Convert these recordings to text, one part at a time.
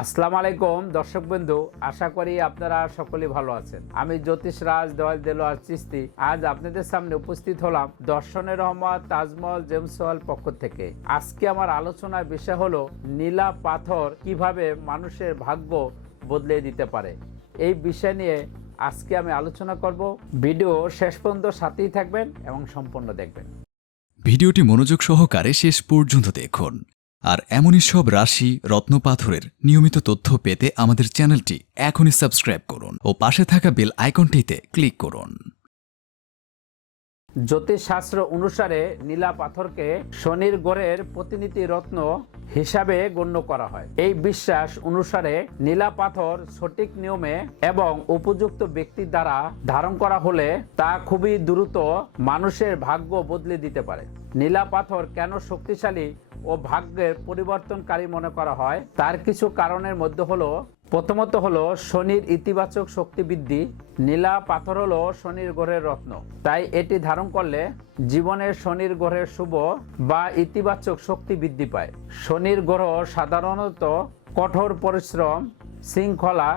আসসালামু আলাইকুম দর্শক বন্ধু, আশা করি আপনারা সকলেই ভালো আছেন। আমি জ্যোতিষ রাজ দেলোয়ার চিস্তি আজ আপনাদের সামনে উপস্থিত হলাম দর্শনের রহমত তাজমহল জেমস হল পক্ষ থেকে। আজকে আমার আলোচনার বিষয় হলো নীলা পাথর কিভাবে মানুষের ভাগ্য বদলে দিতে পারে। এই বিষয় নিয়ে আজকে আমি আলোচনা করব। ভিডিও শেষ পর্যন্ত সাথেই থাকবেন এবং সম্পূর্ণ দেখবেন। ভিডিওটি মনোযোগ সহকারে শেষ পর্যন্ত দেখুন। আর এমনই সব রাশি রত্নপাথরের নিয়মিত তথ্য পেতে আমাদের চ্যানেলটি এখনই সাবস্ক্রাইব করুন ও পাশে থাকা বেল আইকনটিতে ক্লিক করুন। জ্যোতিষশাস্ত্র অনুসারে নীলা পাথরকে শনির গ্রহের প্রতিনিধি রত্ন হিসাবে গণ্য করা হয়। এই বিশ্বাস অনুসারে নীলা পাথর সঠিক নিয়মে এবং উপযুক্ত ব্যক্তির দ্বারা ধারণ করা হলে তা খুবই দ্রুত মানুষের ভাগ্য বদলে দিতে পারে। নীলা পাথর কেন শক্তিশালী ও ভাগ্যের পরিবর্তনকারী মনে করা হয় তার কিছু কারণের মধ্যে হলো, প্রথমত হলো শনির ইতিবাচক শক্তি বৃদ্ধি। নীলা পাথর হলো শনির গ্রহের রত্ন, তাই এটি ধারণ করলে জীবনের শনির গ্রহের শুভ বা ইতিবাচক শক্তি বৃদ্ধি পায়। শনির গ্রহ সাধারণত কঠোর পরিশ্রম, শৃঙ্খলা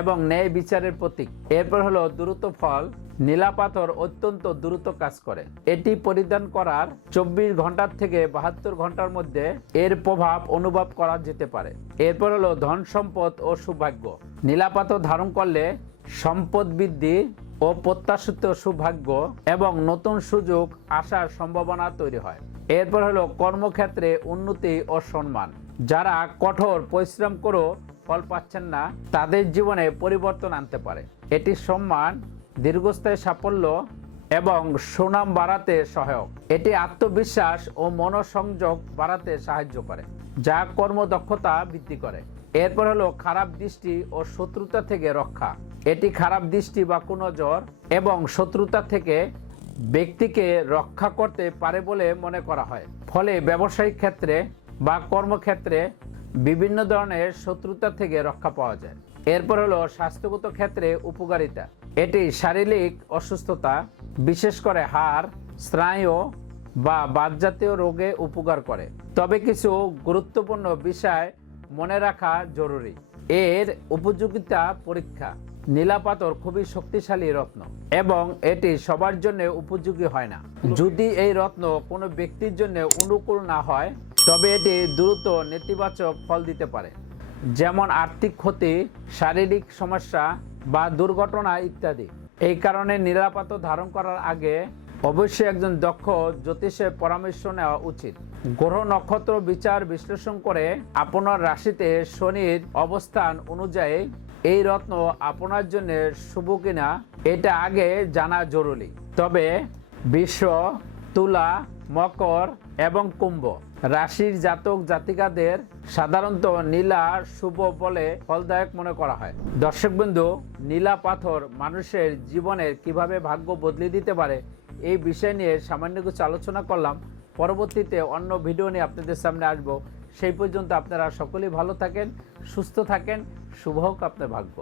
এবং ন্যায় বিচারের প্রতীক। এরপর হলো দ্রুত ফল। নীলা পাথর অত্যন্ত দ্রুত কাজ করে। এটি পরিধান করার 24 ঘন্টার থেকে 72 ঘন্টার মধ্যে এর প্রভাব অনুভব করা যেতে পারে। এরপর হলো ধন সম্পদ ও সৌভাগ্য। নীলা পাথর ধারণ করলে সম্পদ বৃদ্ধি ও প্রত্যাশিত সৌভাগ্য এবং নতুন সুযোগ আসার সম্ভাবনা তৈরি হয়। এরপর হলো কর্মক্ষেত্রে উন্নতি ও সম্মান। যারা কঠোর পরিশ্রম করেও ফল পাচ্ছেন না তাদের জীবনে পরিবর্তন আনতে পারে। এটি সম্মান, দীর্ঘস্থায়ী সাফল্য এবং সুনাম বাড়াতে সহায়ক। এটি আত্মবিশ্বাস ও মনোসংযোগ বাড়াতে সাহায্য করে, যা কর্মদক্ষতা বৃদ্ধি করে। এরপর হলো খারাপ দৃষ্টি ও শত্রুতা থেকে রক্ষা। এটি খারাপ দৃষ্টি বা কুনজর এবং শত্রুতা থেকে ব্যক্তিকে রক্ষা করতে পারে বলে মনে করা হয়। ফলে ব্যবসায়িক ক্ষেত্রে বা কর্মক্ষেত্রে বিভিন্ন ধরনের শত্রুতা থেকে রক্ষা পাওয়া যায়। এরপর হলো স্বাস্থ্যগত ক্ষেত্রে উপকারিতা। এটি শারীরিক অসুস্থতা, বিশেষ করে হাড়, স্নায়ু বা বাতজাতীয় রোগে উপকার করে। তবে কিছু গুরুত্বপূর্ণ বিষয় মনে রাখা জরুরি। এর উপযোগিতা পরীক্ষা। নীলা পাথর খুবই শক্তিশালী রত্ন এবং এটি সবার জন্য উপযোগী হয় না। যদি এই রত্ন কোনো ব্যক্তির জন্য অনুকূল না হয় তবে এটি দ্রুত নেতিবাচক ফল দিতে পারে, যেমন আর্থিক ক্ষতি, শারীরিক সমস্যা বা দুর্ঘটনা ইত্যাদি। এই কারণে নীলা পাথর ধারণ করার আগে অবশ্যই একজন দক্ষ জ্যোতিষের পরামর্শ নেওয়া উচিত। গ্রহ নক্ষত্র বিচার বিশ্লেষণ করে আপনার রাশিতে শনির অবস্থান অনুযায়ী এই রত্ন আপনার জন্য শুভ কিনা এটা আগে জানা জরুরি। তবে বৃষ, তুলা, মকর এবং কুম্ভ রাশির জাতক জাতিকাদের সাধারণত নীলা শুভ বলে ফলদায়ক মনে করা হয়। দর্শক বন্ধু, নীলা পাথর মানুষের জীবনের কিভাবে ভাগ্য বদলে দিতে পারে এই বিষয় নিয়ে সামান্য কিছু আলোচনা করলাম। পরবর্তীতে অন্য ভিডিও নিয়ে আপনাদের সামনে আসবো। সেই পর্যন্ত আপনারা সকলেই ভালো থাকেন, সুস্থ থাকেন। শুভ হোক আপনার ভাগ্য।